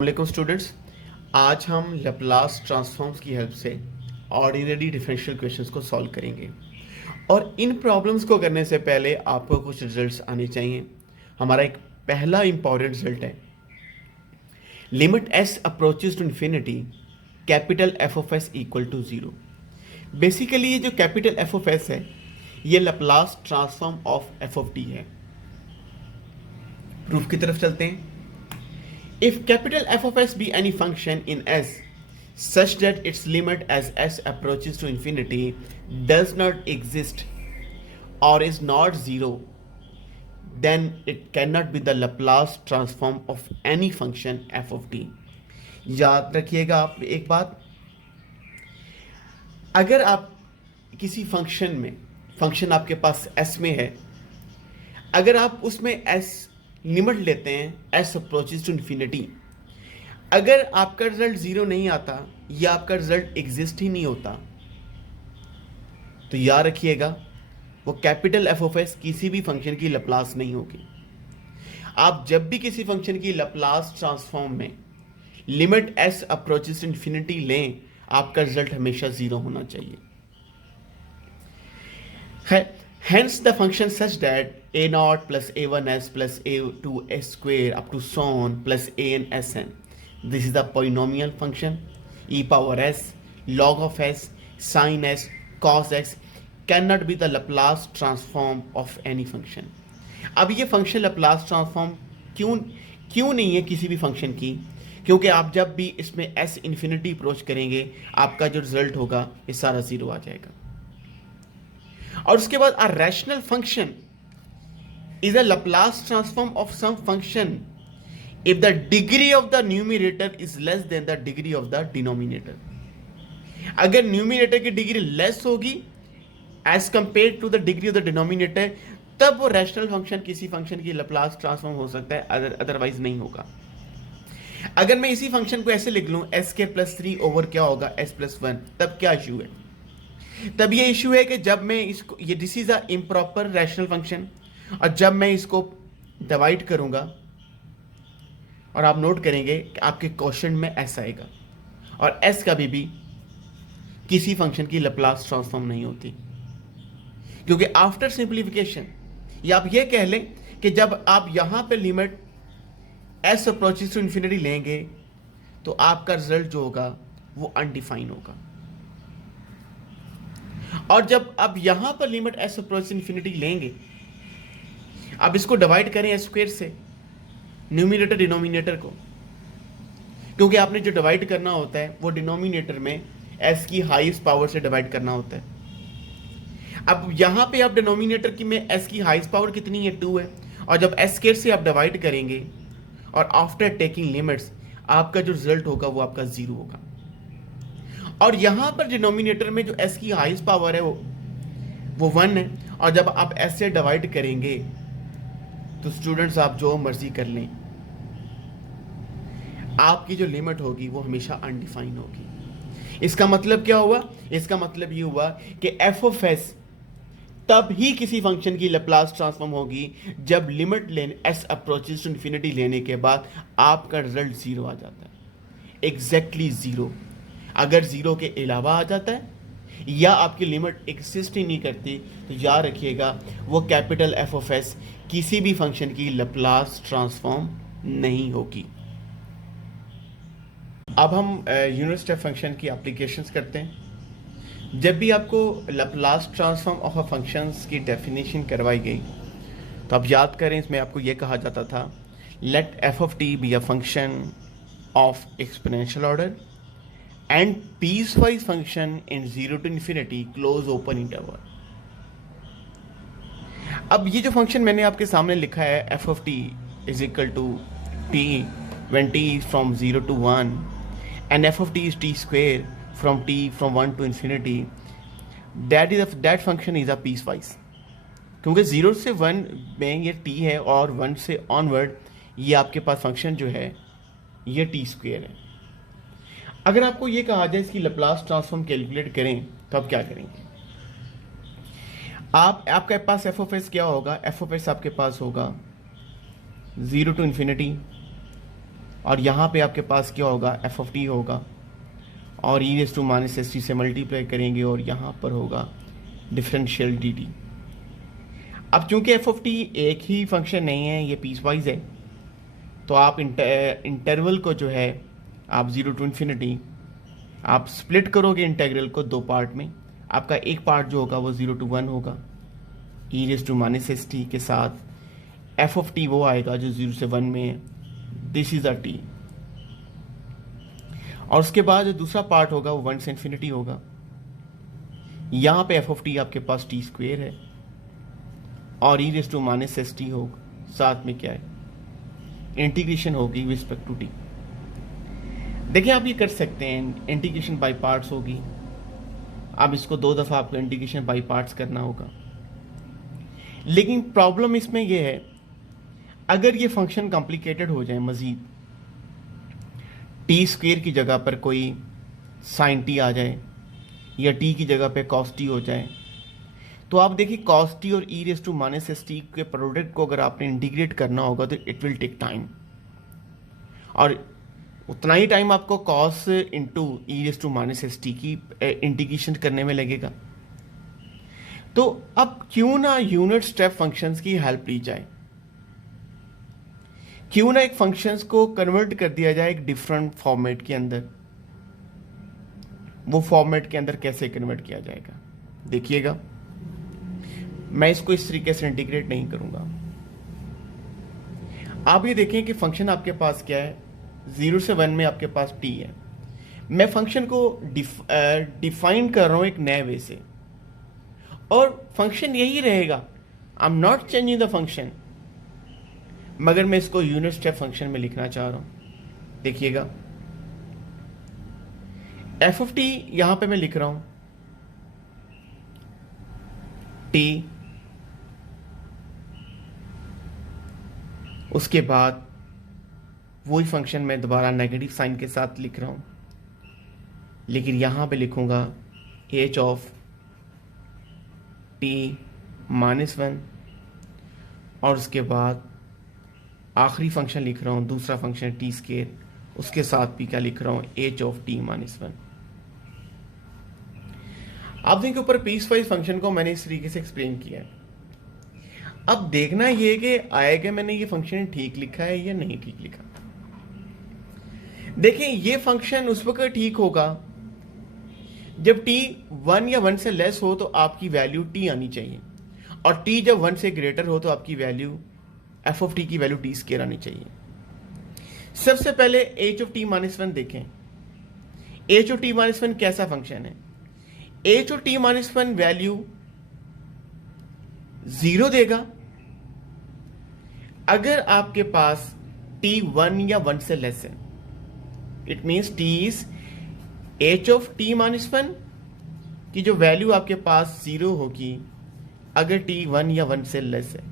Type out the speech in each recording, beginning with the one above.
वालेकुम स्टूडेंट्स। आज हम लैप्लास ट्रांसफॉर्म्स की हेल्प से ऑर्डिनरी डिफरेंशियल क्वेश्चंस को सॉल्व करेंगे और इन प्रॉब्लम्स को करने से पहले आपको कुछ रिजल्ट्स आने चाहिए। हमारा एक पहला इंपॉर्टेंट रिजल्ट है limit s approaches to infinity capital F of s equal to zero. Basically ये जो कैपिटल एफ ऑफ एस है ये Laplace transform of f of t है। प्रूफ की तरफ चलते हैं। If capital F of S be any function in S such that its limit as S approaches to infinity does not exist or is not zero, then it cannot be the Laplace transform of any function f of t. याद रखिएगा आप एक बात, अगर आप किसी function में, function आपके पास S में है, अगर आप उसमें S लिमिट लेते हैं एस अप्रोचेस टू इन्फिनिटी, अगर आपका रिजल्ट जीरो नहीं आता या आपका रिजल्ट एग्जिस्ट ही नहीं होता तो याद रखिएगा वो कैपिटल एफ ऑफ एस किसी भी फंक्शन की लैप्लास नहीं होगी। आप जब भी किसी फंक्शन की लैप्लास ट्रांसफॉर्म में limit s approaches to infinity लें, आपका रिजल्ट हमेशा जीरो होना चाहिए। Hence the function such that a0 plus a1s plus a2s square up to so on plus an sn. This is the polynomial function e power s, log of s, sin s, cos x cannot be the Laplace transform of any function. अब ये function Laplace transform क्यों नहीं है किसी भी function की? क्योंकि आप जब भी इसमें s इन्फिनिटी अप्रोच करेंगे आपका जो रिजल्ट होगा ये सारा जीरो आ जाएगा। और उसके बाद a rational function is a Laplace transform of some function if the degree of the numerator is less than the degree of the denominator. अगर न्यूमिनेटर की डिग्री लेस होगी as compared to the degree of the denominator, तब वो rational function किसी function की Laplace transform हो सकता है, अदरवाइज नहीं होगा। अगर मैं इसी फंक्शन को ऐसे लिख लूं एस के प्लस 3 ओवर क्या होगा एस प्लस 1, तब क्या इशू है? तब ये इशू है कि जब मैं इसको, ये this is a improper rational function, और जब मैं इसको डिवाइड करूंगा और आप नोट करेंगे कि आपके क्वेश्चन में ऐसा आएगा, और एस कभी भी किसी फंक्शन की लैप्लास ट्रांसफॉर्म नहीं होती, क्योंकि आफ्टर सिंप्लीफिकेशन, या आप ये कह लें कि जब आप यहां पे limit s approaches to infinity लेंगे तो आपका रिजल्ट जो होगा वो अनडिफाइन होगा। और जब आप यहां पर लिमिट एस अप्रोच इन्फिनिटी लेंगे, आप इसको डिवाइड करें एस स्क्वायर से, न्यूमिनेटर डिनोमिनेटर को, क्योंकि आपने जो डिवाइड करना होता है वो डिनोमिनेटर में एस की हाईएस्ट पावर से डिवाइड करना होता है। अब यहां पे आप डिनोमिनेटर की में एस की हाईएस्ट पावर कितनी है, 2 है, और जब एस स्क्वायर से आप डिवाइड करेंगे और आफ्टर टेकिंग लिमिट्स आपका जो रिजल्ट होगा वो आपका जीरो होगा। और यहां पर डिनोमिनेटर में जो s की हाईएस्ट पावर है वो 1 है, और जब आप s से डिवाइड करेंगे तो स्टूडेंट्स आप जो मर्जी कर लें, आपकी जो लिमिट होगी वो हमेशा अनडिफाइन होगी। इसका मतलब क्या हुआ? इसका मतलब ये हुआ कि f ऑफ s तब ही किसी फंक्शन की लैप्लास ट्रांसफॉर्म होगी जब लिमिट लेने s अप्रोचेस टू इन्फिनिटी लेने के बाद आपका रिजल्ट जीरो आ जाता है, एग्जैक्टली जीरो। अगर जीरो के अलावा आ जाता है या आपकी लिमिट एक्सिस्ट ही नहीं करती तो याद रखिएगा वो कैपिटल एफ ऑफ एस किसी भी फंक्शन की लैप्लास ट्रांसफॉर्म नहीं होगी। अब हम यूनिट स्टेप फंक्शन की एप्लीकेशंस करते हैं। जब भी आपको Laplace transform of a functions की डेफिनेशन करवाई गई तो आप याद करें, इसमें आपको ये कहा जाता था let f of t be a function of exponential order and piecewise function in 0 to infinity close open interval। अब ये जो फंक्शन मैंने आपके सामने लिखा है f of t is equal to t when t is from 0 to 1 and f of t is t square from t from 1 to infinity, that function is a piecewise, क्योंकि 0 से 1 में ये t है और 1 से ऑनवर्ड ये आपके पास function जो है ये t स्क्वायर है। अगर आपको ये कहा जाए इसकी लैप्लास ट्रांसफॉर्म कैलकुलेट करें तो आप क्या करेंगे? आपके पास एफ ऑफ एस क्या होगा? एफ ऑफ एस आपके पास होगा 0 to infinity और यहाँ पे आपके पास क्या होगा, एफ ऑफ टी होगा, और e raise to minus s t से मल्टीप्लाई करेंगे और यहाँ पर होगा डिफरेंशियल डी टी। अब चूंकि एफ ऑफ टी एक ही फंक्शन नहीं है, ये पीस वाइज है, तो आप इंटरवल को जो है आप 0 टू इन्फिनिटी आप स्प्लिट करोगे इंटेग्रल को दो पार्ट में। आपका एक पार्ट जो होगा वो 0 टू 1 होगा e raise to minus s t के साथ एफ ऑफ टी वो आएगा जो 0 से 1 में है, दिस इज अ टी। और उसके बाद जो दूसरा पार्ट होगा वो 1 से इन्फिनिटी होगा। यहाँ पे एफ ऑफ टी आपके पास टी स्क्वेयर है और e raise to minus s t होगा, साथ में क्या है, इंटीग्रेशन होगी विद रिस्पेक्ट टू टी। देखिए आप ये कर सकते हैं, इंटीग्रेशन बाय पार्ट्स होगी, अब इसको दो दफ़ा आपको इंटीग्रेशन बाय पार्ट्स करना होगा। लेकिन प्रॉब्लम इसमें यह है, अगर ये फंक्शन कॉम्प्लिकेटेड हो जाए मज़ीद, टी स्क्वेयर की जगह पर कोई साइन टी आ जाए या टी की जगह पे कॉस टी हो जाए, तो आप देखिए कॉस टी और e raise to minus s t के प्रोडक्ट को अगर आपने इंटीग्रेट करना होगा तो इट विल टेक टाइम, और उतना ही टाइम आपको cos into e raise to minus s t की इंटीग्रेशन करने में लगेगा। तो अब क्यों ना यूनिट स्टेप फंक्शंस की हेल्प ली जाए, क्यों ना एक फंक्शंस को कन्वर्ट कर दिया जाए एक डिफरेंट फॉर्मेट के अंदर। वो फॉर्मेट के अंदर कैसे कन्वर्ट किया जाएगा, देखिएगा मैं इसको इस तरीके से इंटीग्रेट नहीं करूंगा। आप ये देखें कि फंक्शन आपके पास क्या है, 0 से 1 में आपके पास t है। मैं फंक्शन को डिफाइन कर रहा हूं एक नए वे से, और फंक्शन यही रहेगा, I am not changing the function, मगर मैं इसको यूनिट स्टेप फंक्शन में लिखना चाह रहा हूं। देखिएगा एफ ऑफ टी यहां पे मैं लिख रहा हूं t, उसके बाद वही फंक्शन मैं दोबारा नेगेटिव साइन के साथ लिख रहा हूं, लेकिन यहां पे लिखूंगा h ऑफ t -1, और उसके बाद आखिरी फंक्शन लिख रहा हूं दूसरा फंक्शन टी स्क्वायर, उसके साथ भी क्या लिख रहा हूं h ऑफ t -1। आप देखिए ऊपर पीस वाइज फंक्शन को मैंने इस तरीके से एक्सप्लेन किया है। अब देखना ये कि आएगा मैंने ये फंक्शन ठीक लिखा है या नहीं ठीक लिखा। देखिए ये फंक्शन उस वक्त ठीक होगा जब t 1 या 1 से लेस हो तो आपकी वैल्यू t आनी चाहिए, और t जब 1 से ग्रेटर हो तो आपकी वैल्यू f ऑफ t की वैल्यू t स्क्वायर आनी चाहिए। सबसे पहले h ऑफ t -1 देखें। h ऑफ t -1 कैसा फंक्शन है, h ऑफ t -1 वैल्यू 0 देगा अगर आपके पास t 1 या 1 से लेस है। It means t is h of t -1 की जो वैल्यू आपके पास 0 होगी अगर t 1 या 1 से लेस है,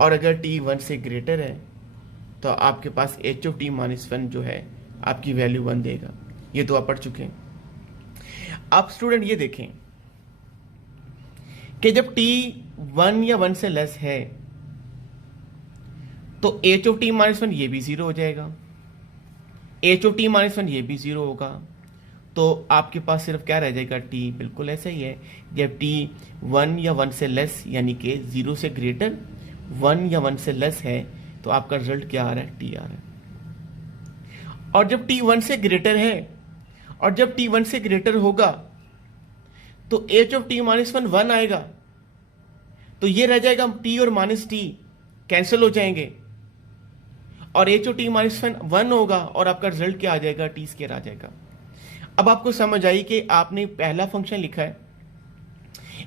और अगर t 1 से ग्रेटर है तो आपके पास h ऑफ t -1 जो है आपकी वैल्यू 1 देगा। ये तो आप पढ़ चुके हैं। आप स्टूडेंट ये देखें कि जब t 1 या 1 से लेस है तो h ऑफ t -1 ये भी 0 हो जाएगा, h ऑफ t -1 ये भी 0 होगा, तो आपके पास सिर्फ क्या रह जाएगा t, बिल्कुल ऐसा ही है। जब t 1 या 1 से लेस यानी कि 0 से ग्रेटर 1 या 1 से लेस है तो आपका रिजल्ट क्या आ रहा है, t आ रहा है। और जब t 1 से ग्रेटर है और जब t 1 से ग्रेटर होगा तो h ऑफ t -1 1 आएगा, तो ये रह जाएगा t और माइनस t कैंसिल हो जाएंगे, और h ऑफ t -1 1 होगा और आपका रिजल्ट क्या आ जाएगा, t स्क्वायर आ जाएगा। अब आपको समझ आई कि आपने पहला फंक्शन लिखा है,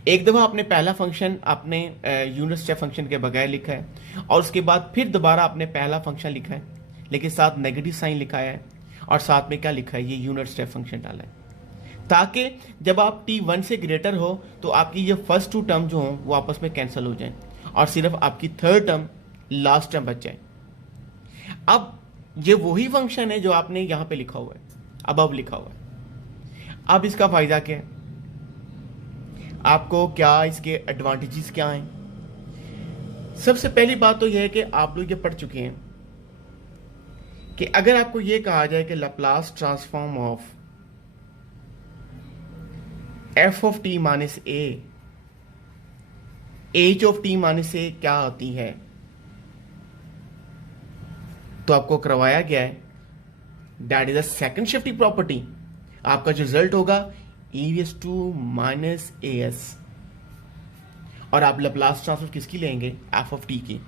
एक दफा आपने पहला फंक्शन आपने यूनिट स्टेप फंक्शन के बगैर लिखा है, और उसके बाद फिर दोबारा आपने पहला फंक्शन लिखा है लेकिन साथ नेगेटिव साइन लिखा है, और साथ में क्या लिखा है, ये यूनिट स्टेप फंक्शन डाला है, ताकि जब आप t 1 से ग्रेटर हो तो आपकी ये फर्स्ट 2 टर्म जो हो वो आपस में कैंसिल हो जाएं और सिर्फ आपकी थर्ड टर्म लास्ट टर्म बच जाए। अब ये वही फंक्शन है जो आपने यहां पे लिखा हुआ है, अब लिखा हुआ है। अब इसका फायदा क्या है, आपको क्या इसके एडवांटेजेस क्या हैं। सबसे पहली बात तो यह है कि आप लोग ये पढ़ चुके हैं कि अगर आपको ये कहा जाए कि Laplace transform of f of t minus a h of t minus a क्या होती है, तो आपको करवाया गया है that is a second shifting property. आपका जो रिजल्ट होगा e⁻² माइनस ए एस, और आप लैप्लास ट्रांसफॉर्म किसकी लेंगे, एफ ऑफ टी की,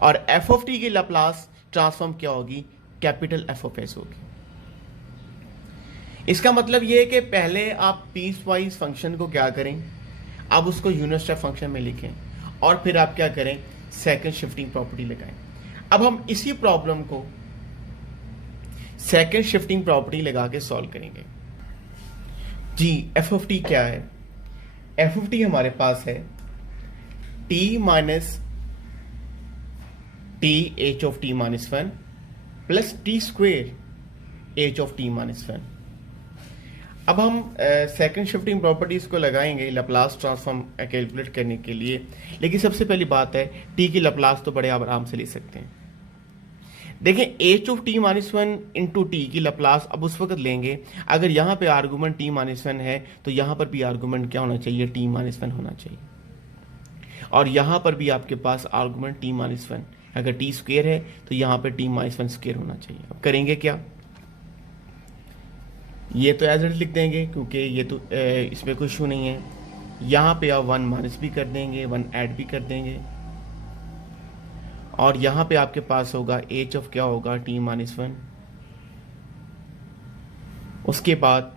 और एफ ऑफ टी की लैप्लास ट्रांसफॉर्म क्या होगी, कैपिटल एफ ऑफ एस होगी। इसका मतलब ये है कि पहले आप पीस वाइज फंक्शन को क्या करें, आप उसको यूनिट स्टेप फंक्शन में लिखें, और फिर आप क्या करें, सेकंड शिफ्टिंग प्रॉपर्टी लगाएं। अब हम इसी प्रॉब्लम को सेकंड शिफ्टिंग प्रॉपर्टी लगा के सॉल्व करेंगे। जी एफ ऑफ टी क्या है, एफ ऑफ टी हमारे पास है T minus T H of t minus 1 plus T square h of t minus 1। अब हम सेकंड शिफ्टिंग प्रॉपर्टीज को लगाएंगे लैप्लास ट्रांसफॉर्म कैलकुलेट करने के लिए, लेकिन सबसे पहली बात है टी की लैप्लास तो बड़े आराम से ले सकते हैं। देखें H of t minus 1 into T की लैप्लास अब उस वक्त लेंगे अगर यहाँ पे आर्गूमेंट टी माइनस 1 है, तो यहाँ पर भी आर्गूमेंट क्या होना चाहिए, टी माइनस 1 होना चाहिए, और यहाँ पर भी आपके पास आर्गूमेंट टी माइनस 1, अगर टी स्क्वेयर है तो यहाँ पे टी माइनस 1 स्क्वेयर होना चाहिए। अब करेंगे क्या, ये तो एज इट लिख देंगे क्योंकि ये तो इसमें कोई इशू नहीं है। यहाँ पे आप 1 माइनस भी कर देंगे, 1 ऐड भी कर देंगे, और यहाँ पे आपके पास होगा एच ऑफ क्या होगा, टी माइनस 1। उसके बाद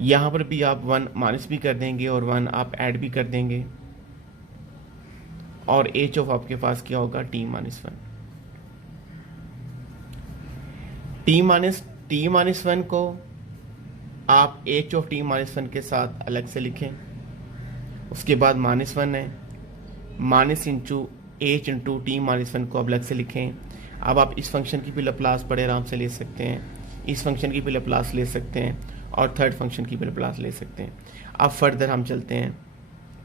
यहाँ पर भी आप 1 माइनस भी कर देंगे और 1 आप ऐड भी कर देंगे, और एच ऑफ आपके पास क्या होगा, टी माइनस 1। टी माइनस 1 को आप एच ऑफ टी माइनस 1 के साथ अलग से लिखें। उसके बाद माइनस 1 है, minus into H into T minus 1 को अब अलग से लिखें। अब आप इस फंक्शन की भी लैप्लास बड़े आराम से ले सकते हैं, इस फंक्शन की भी लैप्लास ले सकते हैं, और थर्ड फंक्शन की भी लैप्लास ले सकते हैं। अब फर्दर हम चलते हैं,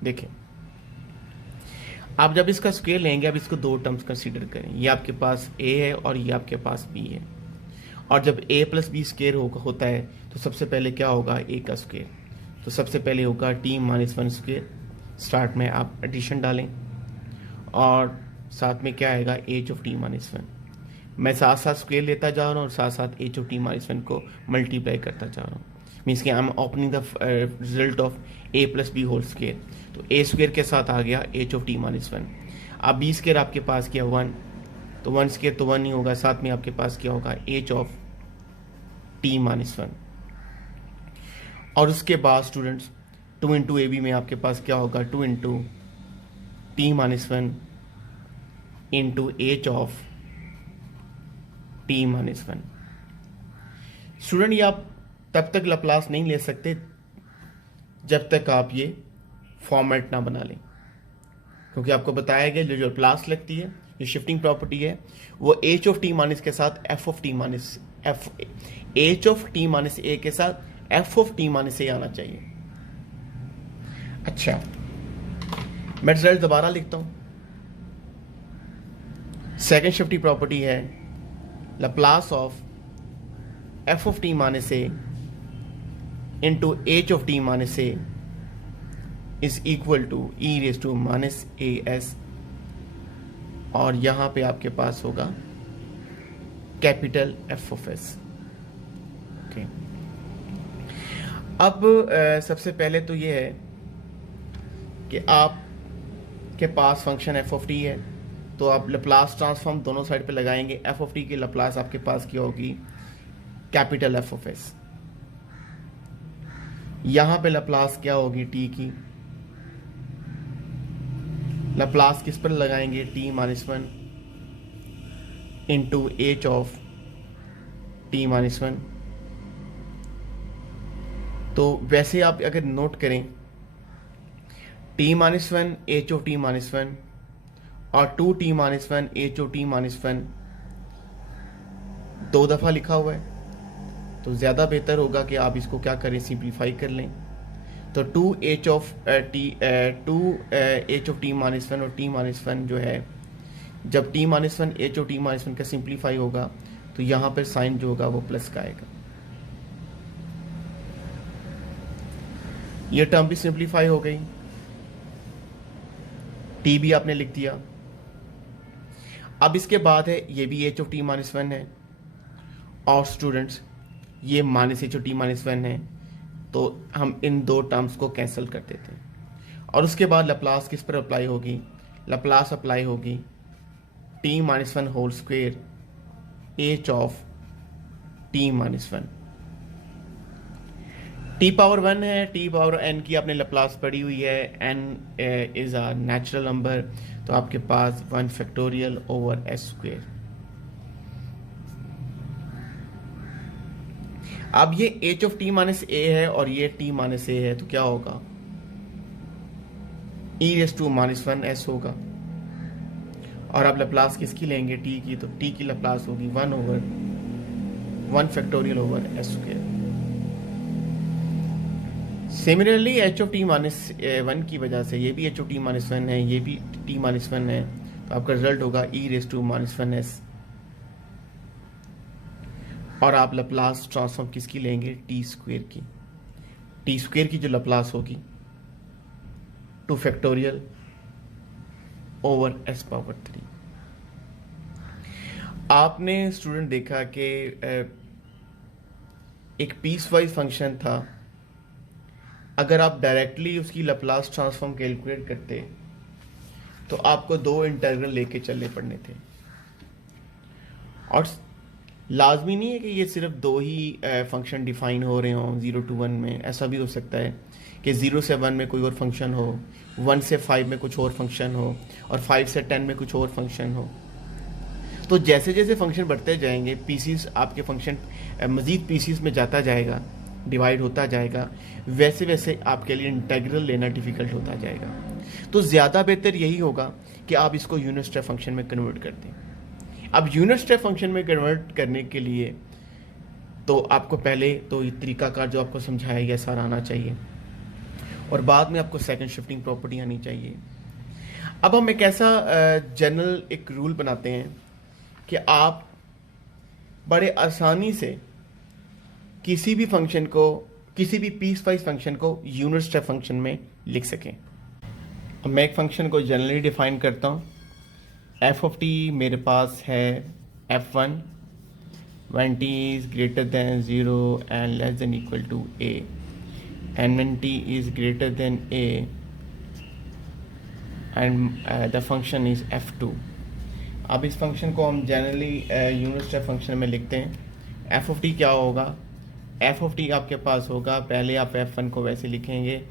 देखें आप जब इसका स्क्वायर लेंगे, अब इसको दो टर्म्स कंसीडर करें, ये आपके पास a है और ये आपके पास b है, और जब a प्लस बी स्क्वायर होता है तो सबसे पहले क्या होगा, a का स्क्वायर, तो सबसे पहले होगा t माइनस 1 स्क्वायर, स्टार्ट में आप एडिशन डालें, और साथ में क्या आएगा, एच ऑफ टी माइनस 1। मैं साथ साथ स्क्वायर लेता जा रहा हूँ और साथ साथ एच ऑफ टी माइनस 1 को मल्टीप्लाई करता जा रहा हूँ, मीन्स कि I am opening the result of a plus b whole square, तो a स्क्वायर के साथ आ गया एच ऑफ टी माइनस 1। अब b स्क्वायर आपके पास क्या 1, तो 1 स्क्वायर तो 1 नहीं होगा, साथ में आपके पास क्या होगा, एच ऑफ टी माइनस 1। और उसके बाद स्टूडेंट्स 2 इंटू ए बी में आपके पास क्या होगा, 2 into T minus 1 into h of t minus 1। Student ये आप तब तक लैप्लास नहीं ले सकते जब तक आप ये फॉर्मेट ना बना लें, क्योंकि आपको बताया गया जो लैप्लास लगती है, जो शिफ्टिंग प्रॉपर्टी है, वो एच ऑफ टी माइनस के साथ f of t minus h of t minus a के साथ f of t minus a आना चाहिए। अच्छा मैं रिजल्ट दोबारा लिखता हूं, सेकेंड शिफ्टिंग प्रॉपर्टी है Laplace of f of t minus a into h of t minus a is equal to e raise to minus a s, और यहां पे आपके पास होगा capital F of s. Okay, अब सबसे पहले तो ये है कि आप के पास फंक्शन एफ ऑफ टी है, तो आप लैप्लास ट्रांसफॉर्म दोनों साइड पे लगाएंगे। एफ ऑफ टी की लैप्लास आपके पास क्या होगी, कैपिटल एफ ऑफ एस। यहां पे लैप्लास क्या होगी, टी की लैप्लास किस पर लगाएंगे, T minus 1 into h of t minus 1। तो वैसे आप अगर नोट करें T minus 1 H of t minus 1 और 2 T minus 1 H of t minus 1 दो दफ़ा लिखा हुआ है, तो ज़्यादा बेहतर होगा कि आप इसको क्या करें, सिंप्लीफाई कर लें। तो 2 एच ऑफ टी माइनस 1 और टी माइनस 1 जो है जब t माइनस वन एच और t माइनस वन का सिंप्लीफाई होगा तो यहाँ पर साइन जो होगा वो प्लस का आएगा। ये टर्म भी सिंप्लीफाई हो गई, t भी आपने लिख दिया। अब इसके बाद है ये भी H of t minus one है, और स्टूडेंट्स ये minus h of t minus one है, तो हम इन दो टर्म्स को कैंसिल कर देते हैं। और उसके बाद लप्लास किस पर अप्लाई होगी, लप्लास अप्लाई होगी t minus one whole square h of t minus one. T power one है, टी पावर एन की आपने लप्लास पढ़ी हुई है, n is a natural number, तो आपके पास 1 फैक्टोरियल ओवर एस स्क्वेयर। अब ये h of t minus a है और ये टी माइनस ए है, तो क्या होगा, e raise to minus one s होगा। और आप लप्लास किसकी लेंगे, टी की, तो टी की लप्लास होगी 1 over 1 factorial over s square. Similarly H of t minus one की वजह से ये भी H of t minus one है, ये भी टी माइनस वन है, तो आपका रिजल्ट होगा e raise to minus one s. और आप लप्लास ट्रांसफॉर्म किसकी लेंगे, टी स्क्वेयर की। टी स्क्वेयर की जो लप्लास होगी 2 फैक्टोरियल ओवर एस पावर 3। आपने स्टूडेंट देखा कि एक पीस वाइज फंक्शन था, अगर आप डायरेक्टली उसकी लप्लास ट्रांसफॉर्म कैलकुलेट करते तो आपको 2 इंटीग्रल लेके चलने पड़ने थे। और लाजमी नहीं है कि ये सिर्फ 2 ही फंक्शन डिफाइन हो रहे हों 0 to 1 में, ऐसा भी हो सकता है कि 0 से 1 में कोई और फंक्शन हो, 1 से 5 में कुछ और फंक्शन हो, और 5 से 10 में कुछ और फंक्शन हो। तो जैसे जैसे फंक्शन बढ़ते जाएंगे, पीसीस आपके फंक्शन मज़ीद पीसीस में जाता जाएगा, डिवाइड होता जाएगा, वैसे वैसे आपके लिए इंटीग्रल लेना डिफ़िकल्ट होता जाएगा। तो ज़्यादा बेहतर यही होगा कि आप इसको यूनिट स्टेप फंक्शन में कन्वर्ट कर दें। अब यूनिट स्टेप फंक्शन में कन्वर्ट करने के लिए तो आपको पहले तो ये तरीकाकार जो आपको समझाया गया सारा आना चाहिए, और बाद में आपको सेकंड शिफ्टिंग प्रॉपर्टी आनी चाहिए। अब हम एक ऐसा जनरल एक रूल बनाते हैं कि आप बड़े आसानी से किसी भी फंक्शन को, किसी भी पीस वाइज फंक्शन को यूनिट स्टेप फंक्शन में लिख सकें। अब मैं एक फंक्शन को जनरली डिफाइन करता हूँ। एफ ऑफ टी मेरे पास है f1 when t is greater than 0 and less than equal to a, and when t is greater than a and the function is f2। अब इस फंक्शन को हम generally unit step function में लिखते हैं। F of T क्या होगा, F of T आपके पास होगा, पहले आप f1 को वैसे लिखेंगे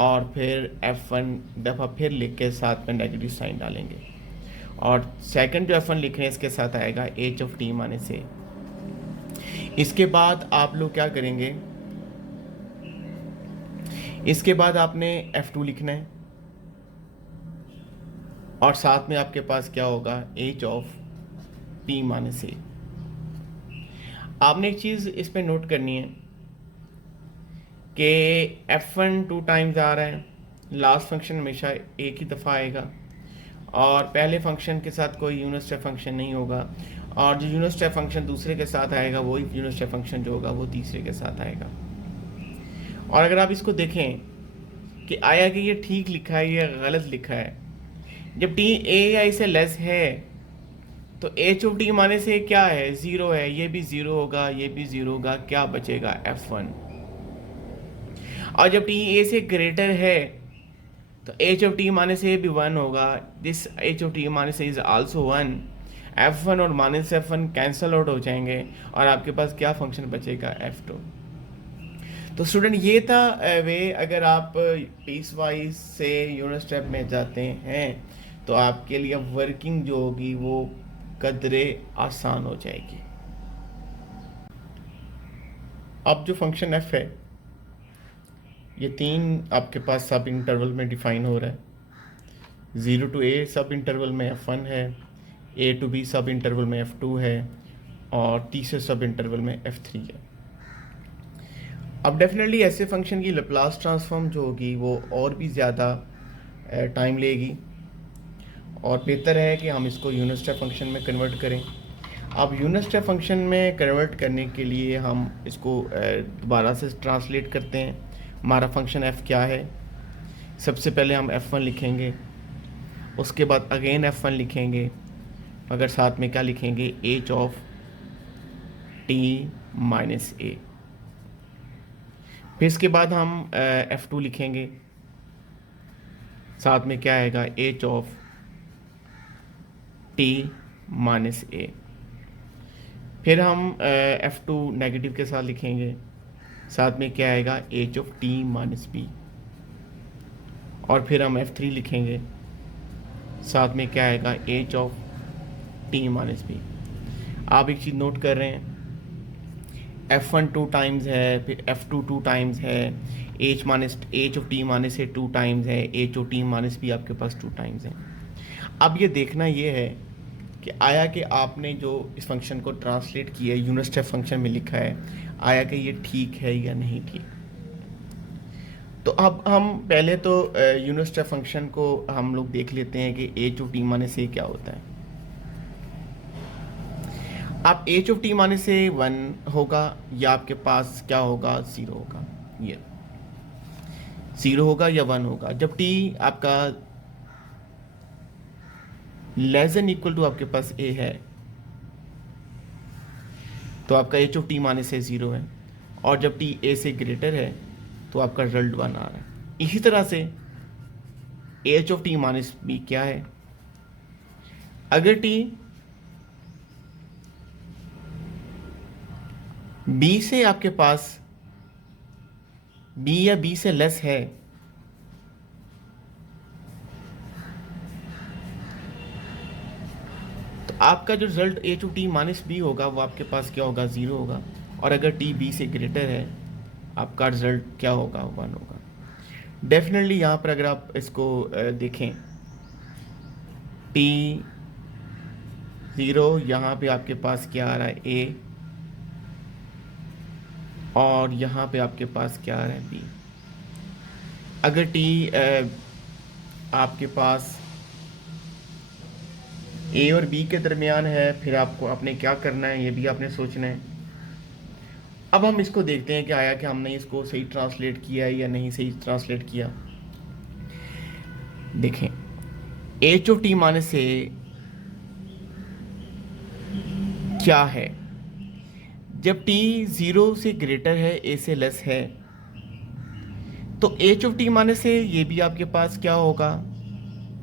और फिर f1 दफ़ा फिर लिख के साथ में नेगेटिव साइन डालेंगे, और सेकंड जो f1 लिख रहे हैं इसके साथ आएगा h of t minus a। इसके बाद आप लोग क्या करेंगे, इसके बाद आपने f2 लिखना है, और साथ में आपके पास क्या होगा, h of t minus a। आपने एक चीज़ इस पे नोट करनी है कि f1 2 टाइम्स आ रहा है, लास्ट फंक्शन हमेशा एक ही दफ़ा आएगा, और पहले फंक्शन के साथ कोई यूनिट स्टेप फंक्शन नहीं होगा, और जो यूनिट स्टेप फंक्शन दूसरे के साथ आएगा वही यूनिट स्टेप फंक्शन जो होगा वो तीसरे के साथ आएगा। और अगर आप इसको देखें कि आया कि ये ठीक लिखा है या गलत लिखा है, जब टी ए या इससे लेस है तो एच ऑफ टी माने से क्या है, 0 है, ये भी 0 होगा, ये भी 0 होगा, क्या बचेगा, f1। और जब टी ए से ग्रेटर है तो एच ऑफ टी माने से भी 1 होगा, दिस एच ऑफ टी माने से इज आल्सो 1। f1 और माइनस f1 कैंसल आउट हो जाएंगे और आपके पास क्या फंक्शन बचेगा, f2। तो स्टूडेंट ये था वे, अगर आप पीस वाइज से यूनिट स्टेप में जाते हैं तो आपके लिए वर्किंग जो होगी वो कदरे आसान हो जाएगी। अब जो फंक्शन f है ये 3 आपके पास सब इंटरवल में डिफाइन हो रहा है। 0 to a सब इंटरवल में f1 है, a to b सब इंटरवल में f2 है, और तीसरे सब इंटरवल में f3 है। अब डेफिनेटली ऐसे फंक्शन की लैप्लास ट्रांसफॉर्म जो होगी वो और भी ज़्यादा टाइम लेगी, और बेहतर है कि हम इसको यूनिट स्टेप फंक्शन में कन्वर्ट करें। अब यूनिट स्टेप फंक्शन में कन्वर्ट करने के लिए हम इसको दोबारा से ट्रांसलेट करते हैं। हमारा फंक्शन f क्या है, सबसे पहले हम f1 लिखेंगे, उसके बाद अगेन f1 लिखेंगे, मगर साथ में क्या लिखेंगे, h of t minus a। फिर इसके बाद हम f2 लिखेंगे, साथ में क्या आएगा, h of t minus a। फिर हम f2 नेगेटिव के साथ लिखेंगे, साथ में क्या आएगा, h of t minus b। और फिर हम f3 लिखेंगे, साथ में क्या आएगा, h of t minus b। आप एक चीज़ नोट कर रहे हैं, f1 2 टाइम्स है, फिर f2 2 टाइम्स है, h of t minus A 2 times है, h of t minus b आपके पास 2 टाइम्स है। अब ये देखना ये है कि आया कि आपने जो इस फंक्शन को ट्रांसलेट किया है, यूनिट स्टेप फंक्शन में लिखा है, आया कि ये ठीक है या नहीं ठीक। तो अब हम पहले तो यूनिट स्टेप फंक्शन को हम लोग देख लेते हैं कि h of t minus a क्या होता है। अब h ऑफ t माइनस ए 1 होगा या आपके पास क्या होगा, 0 होगा। ये 0 होगा या 1 होगा। जब t आपका लेस देन इक्वल टू आपके पास a है तो आपका h ऑफ t माइनस ए 0 है, और जब t a से ग्रेटर है तो आपका रिजल्ट 1 आ रहा है। इसी तरह से h of t minus b क्या है, अगर t b से आपके पास b या b से लेस है तो आपका जो result h of t minus b होगा वो आपके पास क्या होगा, 0 होगा। और अगर t b से ग्रेटर है आपका रिजल्ट क्या होगा, 1 होगा। डेफिनेटली यहाँ पर अगर आप इसको देखें, t 0 यहाँ पे आपके पास क्या आ रहा है, a, और यहाँ पे आपके पास क्या आ रहा है, b। अगर t आपके पास a और b के दरमियान है, फिर आपको आपने क्या करना है, ये भी आपने सोचना है। अब हम इसको देखते हैं कि आया कि हमने इसको सही ट्रांसलेट किया है या नहीं सही ट्रांसलेट किया। देखें, h of t minus a क्या है, जब t 0 से ग्रेटर है, a से लेस है, तो h ऑफ t माइनस ए ये भी आपके पास क्या होगा,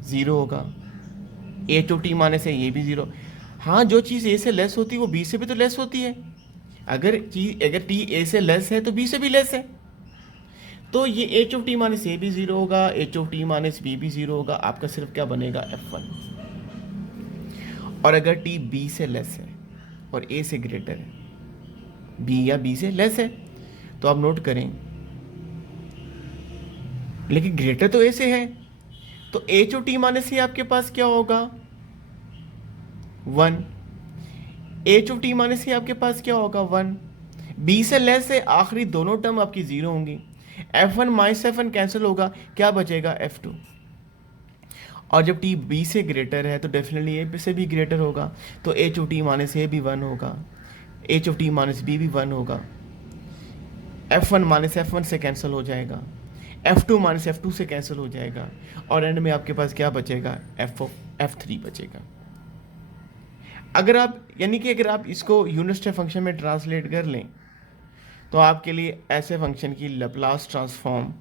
0 होगा। h ऑफ t माइनस ए ये भी 0। हाँ, जो चीज़ a से लेस होती है वो b से भी तो लेस होती है। अगर t a से लेस है तो b से भी लेस है, तो ये h ऑफ t माइनस ए भी 0 होगा, h of t minus b भी 0 होगा। आपका सिर्फ क्या बनेगा, f1। और अगर t b से लेस है और a से ग्रेटर है, b या b से लेस है, तो आप नोट करें, लेकिन ग्रेटर तो a से है, तो h ऑफ t माइनस ए आपके पास क्या होगा, 1। h ऑफ t माइनस ए आपके पास क्या होगा, 1। b से लेस है, आखिरी दोनों टर्म आपकी 0 होंगी। f1 माइनस f1 कैंसिल होगा, क्या बचेगा, f2। और जब t b से ग्रेटर है तो डेफिनेटली a से भी ग्रेटर होगा, तो h ऑफ t माइनस ए भी 1 होगा, h of t minus b भी 1 होगा। f1 माइनस f1 से कैंसिल हो जाएगा, f2 माइनस f2 से कैंसिल हो जाएगा, और एंड में आपके पास क्या बचेगा, f3 बचेगा। अगर आप यानी कि अगर आप इसको यूनिट स्टेप फंक्शन में ट्रांसलेट कर लें तो आपके लिए ऐसे फंक्शन की लैप्लास ट्रांसफॉर्म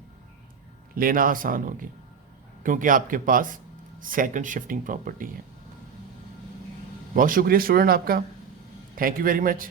लेना आसान होगी, क्योंकि आपके पास सेकंड शिफ्टिंग प्रॉपर्टी है। बहुत शुक्रिया स्टूडेंट आपका, थैंक यू वेरी मच।